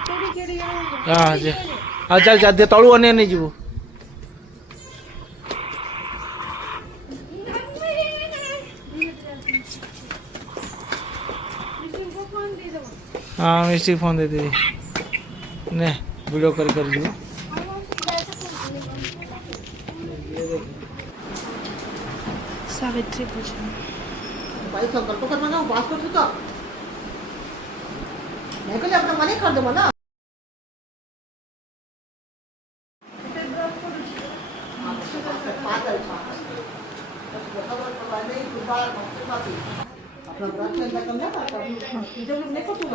हाँ जे हाँ चल जा तलू अने नहीं जीवु हाँ मिस्टी फोन दे दे ने वीडियो कर जीवु सावित्री पूजा भाई संकल्प कर मना उपवास कर तू मैं कहले अपना मने कर दो मना अपना व्रत केला कम ना तुझे लोग नहीं करतू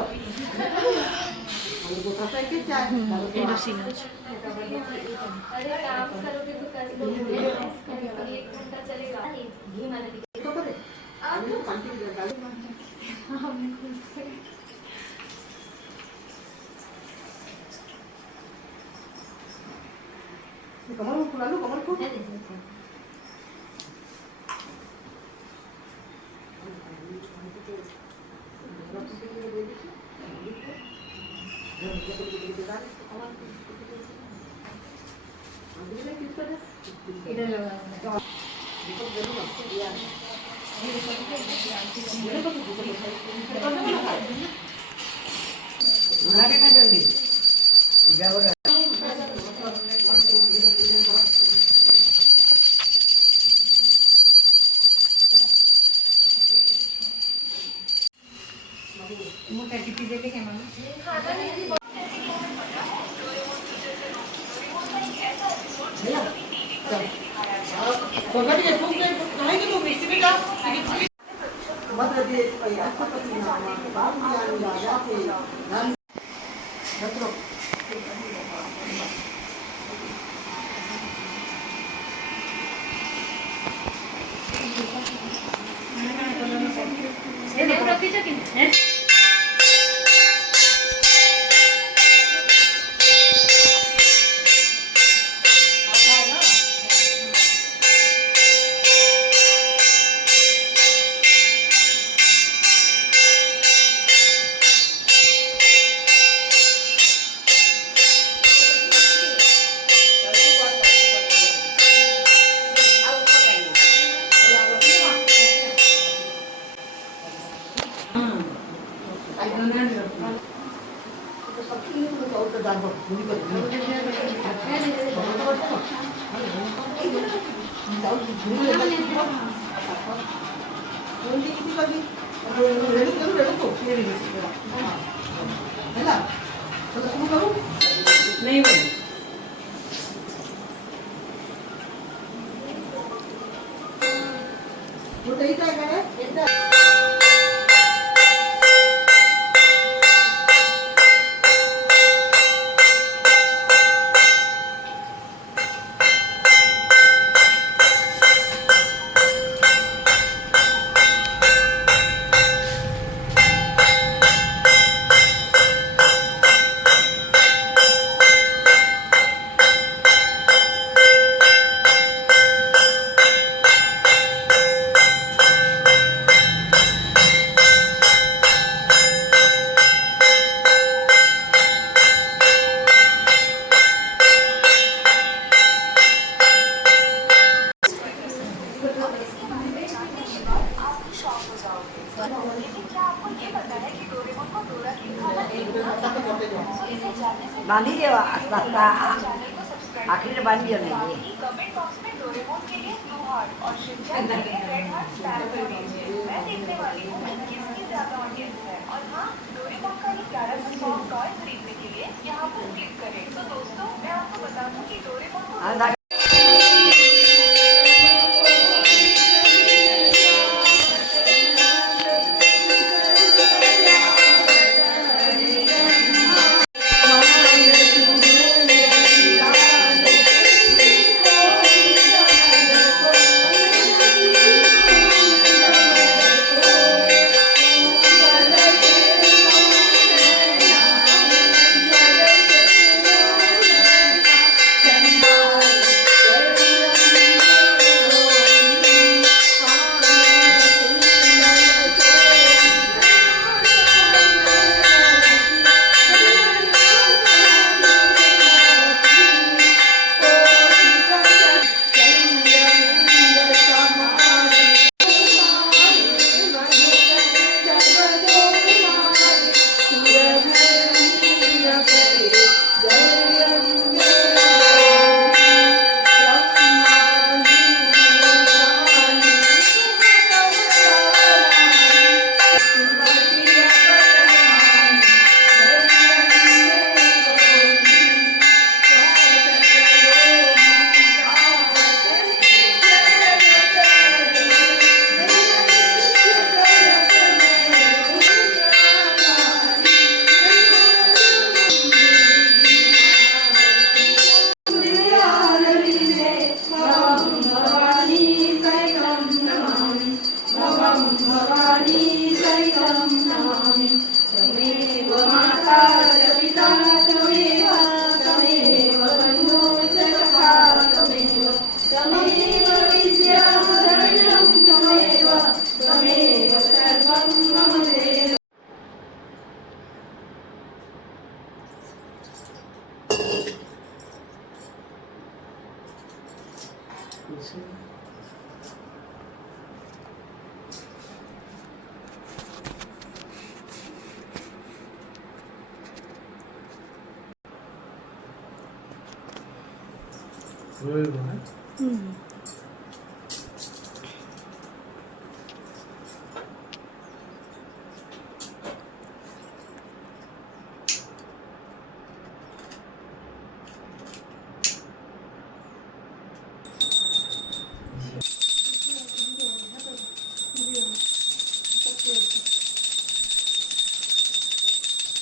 हमको तो पैकेज चाहिए एडो सिलाज अरे काम करोगे तो करोगे 1 घंटा चलेगा घी मैंने तो करे आप लोग कंटिन्यू कर हमने खुद से कमर को खुला लो कमर को मत दे राष्ट्रपति नाम बाल ज्ञान राजा के नाम छत्रों ये रखी छ कि नहीं वो तो इतना है इतना बांधी देवा आखिर बांधी नहीं कमेंट बॉक्स में डोरेमोन के लिए ब्लू हार्ट और शिनचैन के लिए रेड हार्ट टैग कर दीजिए। मैं देखने वाली हूँ किसकी ज्यादा ऑडियंस है। और हाँ, डोरेमोन का ये प्यारा सा सॉन्ग टॉय खरीदने के लिए यहाँ पर क्लिक करें। तो दोस्तों मैं आपको बता दूँ कि डोरेमोन को होईल बघा.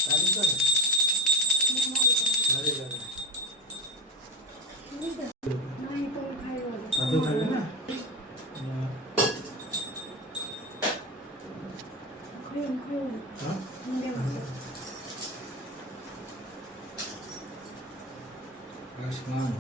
चालेल का? चालेल का? अजून खाल्लं ना? हा? आयुष्मान.